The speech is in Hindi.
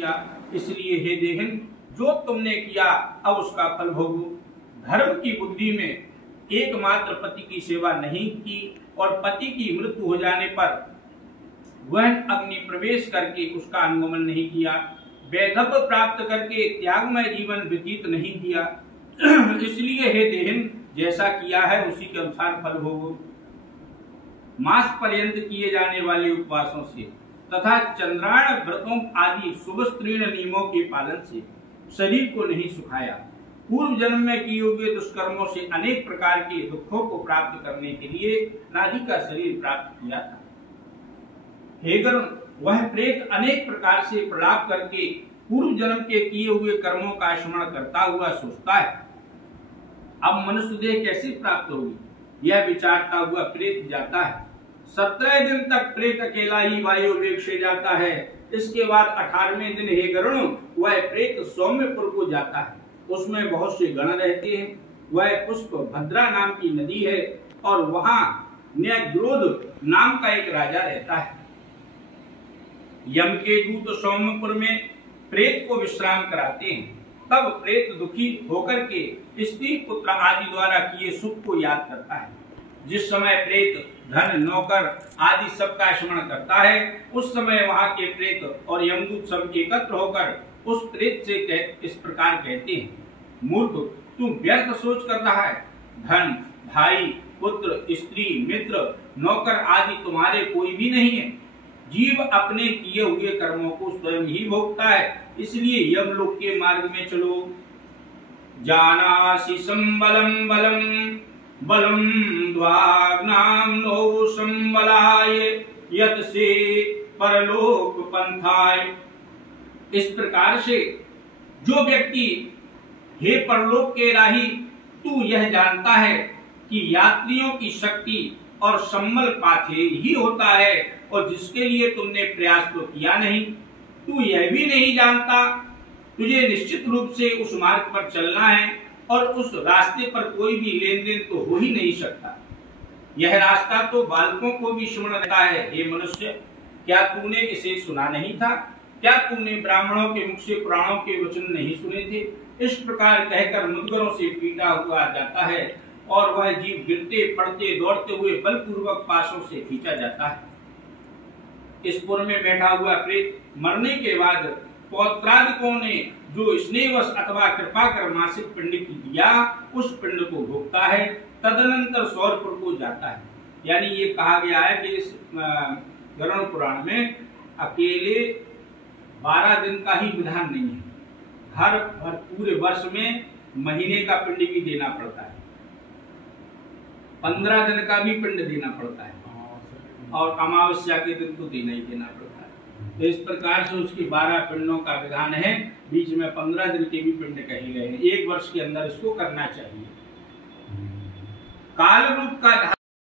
किया, इसलिए हे देहिन जो तुमने किया अब उसका फल भोगो। धर्म की बुद्धि में एकमात्र पति की सेवा नहीं की और पति की मृत्यु हो जाने पर वह अग्नि प्रवेश करके उसका अनुगमन नहीं किया, वैधव्य प्राप्त करके त्यागमय जीवन व्यतीत नहीं किया। इसलिए हे देहिन जैसा किया है उसी के अनुसार फल भोगो। मास पर्यंत किए जाने वाले उपवासों से तथा चंद्रायण व्रतों आदि शुभस्त्रीण नियमों के पालन से शरीर को नहीं सुखाया। पूर्व जन्म में किए हुए दुष्कर्मों से अनेक प्रकार के दुखों को प्राप्त करने के लिए नारी का शरीर प्राप्त किया था। हे गरुण, वह प्रेत अनेक प्रकार से प्रलाप करके पूर्व जन्म के किए हुए कर्मों का स्मरण करता हुआ सोचता है अब मनुष्य देह कैसे प्राप्त होगी, यह विचारता हुआ प्रेत जाता है। 17 दिन तक प्रेत अकेला ही वायु वेग से जाता है। इसके बाद 18वें दिन हे गरुण वह प्रेत सौम्यपुर को जाता है। उसमें बहुत से गण रहते हैं। वह पुष्प भद्रा नाम की नदी है और वहां न्यग्रोध नाम का एक राजा रहता है। यम के दूत सौम्यपुर में प्रेत को विश्राम कराते हैं। तब प्रेत दुखी होकर के स्त्री पुत्र आदि द्वारा किए सुख को याद करता है। जिस समय प्रेत धन नौकर आदि सबका स्मरण करता है उस समय वहां के प्रेत और यमदूत सब एकत्र होकर उस प्रेत से इस प्रकार कहते हैं, मूर्ख तू व्यर्थ सोच कर रहा है। धन भाई पुत्र स्त्री मित्र नौकर आदि तुम्हारे कोई भी नहीं है। जीव अपने किए हुए कर्मों को स्वयं ही भोगता है, इसलिए यमलोक के मार्ग में चलो। जानासि संबलम बलम बलम द्वाग्नाम नो संबलाय यत से परलोक पंथाय। इस प्रकार से जो व्यक्ति हे परलोक के राही तू यह जानता है कि यात्रियों की शक्ति और संबल पाथे ही होता है और जिसके लिए तुमने प्रयास तो किया नहीं, तू यह भी नहीं जानता तुझे निश्चित रूप से उस मार्ग पर चलना है और उस रास्ते पर कोई भी लेन देन तो हो ही नहीं सकता। यह रास्ता तो बालकों को भी स्मरण रहता है। हे मनुष्य, क्या तूने इसे सुना नहीं था? क्या तूने ब्राह्मणों के मुख से पुराणों के वचन नहीं सुने थे? इस प्रकार कहकर मुद्गरों से पीटा हुआ जाता है और वह जीव गिरते पड़ते दौड़ते हुए बलपूर्वक पासों से खींचा जाता है। इस पुर में बैठा हुआ प्रेत मरने के बाद पौत्रादिकों ने जो स्नेहवश अथवा कृपा कर मासिक पिंड की दिया उस पिंड को भोगता है, तदनंतर सौरपुर को जाता है। यानी ये कहा गया है कि इस गरुड़ पुराण में अकेले 12 दिन का ही विधान नहीं है। हर पूरे वर्ष में महीने का पिंड भी देना पड़ता है, 15 दिन का भी पिंड देना पड़ता है और अमावस्या के दिन तो देना ही देना पड़ता है। तो इस प्रकार से उसकी 12 पिंडों का विधान है। बीच में 15 दिन के भी पिंड कहे गए हैं। 1 वर्ष के अंदर इसको करना चाहिए। काल रूप का